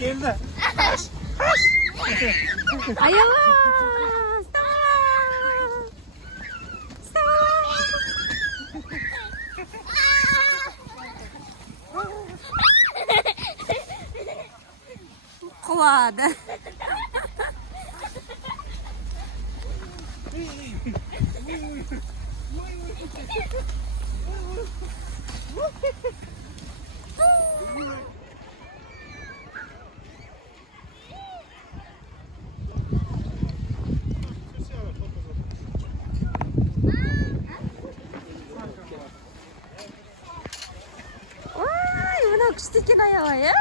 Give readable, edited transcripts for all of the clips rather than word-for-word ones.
Geldi. Ayala. Quvadi. Voy, buna kuchli ekan oyog'i, ya?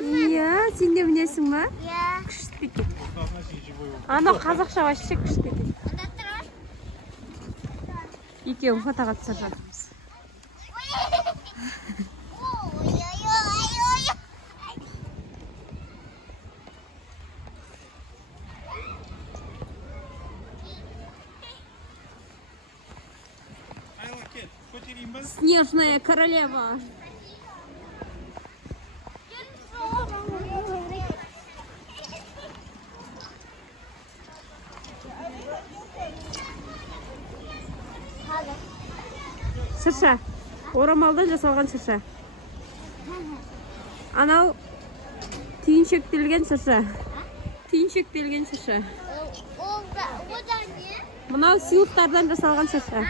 Iya, sen de binesin mi? Ya. Kuchli ekan. Ana қазақша вообще kuchli ekan. Ikkovimiz fotoga tushiramiz. Снежная королева. Шырша. Орамалдан жасалған шырша. Анау түйіншектелген шырша. Түйіншектелген шырша. O da ne? Мынау сыйлықтардан жасалған шырша.